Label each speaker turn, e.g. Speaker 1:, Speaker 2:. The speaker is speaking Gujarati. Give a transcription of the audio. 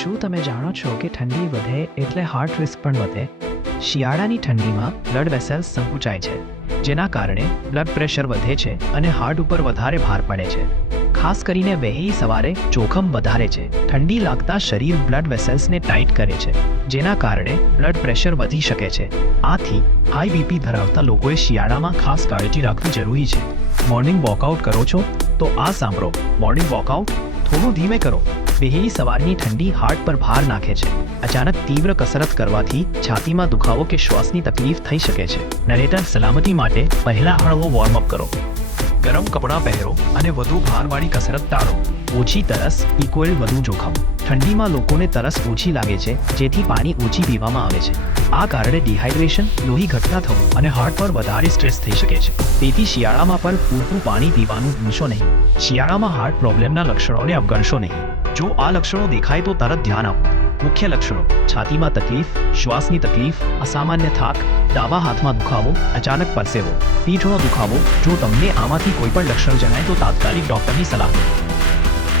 Speaker 1: શું તમે જાણો છો કે ઠંડી વધે એટલે હાર્ટ રિસ્ક પણ વધે? શિયાળાની ઠંડીમાં બ્લડ વેસલ્સ સંકુચાય છે, જેના કારણે બ્લડ પ્રેશર વધે છે અને હાર્ટ ઉપર વધારે ભાર પડે છે. ખાસ કરીને વહેલી સવારે જોખમ વધારે છે. ઠંડી લાગતા શરીર બ્લડ વેસલ્સને ટાઈટ કરે છે, જેના કારણે બ્લડ પ્રેશર વધી શકે છે. આથી હાઈ બીપી ધરાવતા લોકોએ શિયાળામાં ખાસ કાળજી રાખવી જરૂરી છે. મોર્નિંગ વોકઆઉટ કરો છો તો આ સાંભળો. મોર્નિંગ વોકઆઉટ થોડું ધીમે કરો. વહેલી સવારની ઠંડી હાર્ટ પર ભાર નાખે છે. અચાનક તીવ્ર કસરત કરવાથી છાતીમાં દુખાવો કે શ્વાસની તકલીફ થઈ શકે છે. નરેટર સલામતી માટે પહેલા હળવો વોર્મઅપ કરો. ગરમ કપડાં પહેરો અને વધુ ભારવાળી કસરત ટાળો. ઓછી તરસ ઇક્વલ વધુ જોખમ. ઠંડીમાં લોકોને તરસ ઓછી લાગે છે, જેથી પાણી ઓછી પીવામાં આવે છે. આ કારણે ડિહાઇડ્રેશન લોહી ઘટના થવું અને હાર્ટ પર વધારે સ્ટ્રેસ થઈ શકે છે. તેથી શિયાળામાં પણ પૂરતું પાણી પીવાનું ભૂલશો નહીં. શિયાળામાં હાર્ટ પ્રોબ્લેમના લક્ષણોને અવગણશો નહીં. જો આ લક્ષણો દેખાય તો તરત ધ્યાન આપો. મુખ્ય લક્ષણો, છાતીમાં તકલીફ, શ્વાસની તકલીફ, અસામાન્ય થાક, ડાબા હાથમાં દુખાવો, અચાનક પરસેવો પીઠનો દુખાવો. જો તમને આમાંથી કોઈ પણ લક્ષણ જણાય તો તાત્કાલિક ડોક્ટરની સલાહ લો.